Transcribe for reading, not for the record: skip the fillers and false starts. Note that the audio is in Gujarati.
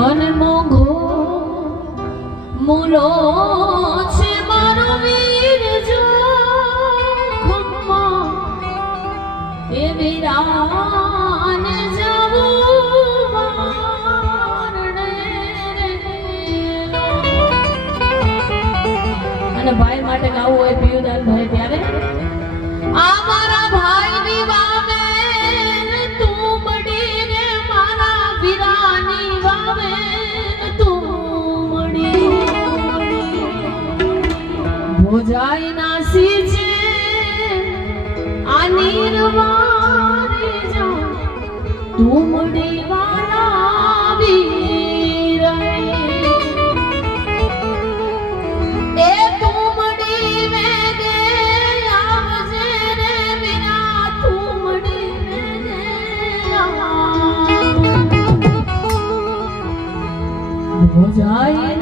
અને મોંઘો મૂલો છે મારો વીર જો ખમ્મા એ વીરાને જવું મારણે અને ભાઈ માટે ગાવું હોય પિયુદાન ભાઈ ત્યારે આ મારા ભાઈ ની વાવે તું મડી રે મારા વીરાની વાવે તું મડી ભોજાઈ નાસી છે આ નીરવારી જો તું મડી વાલા વીરની એ તું મડી વેગે આવજે રે વીરા તું મડી વેગે ભોજાઈ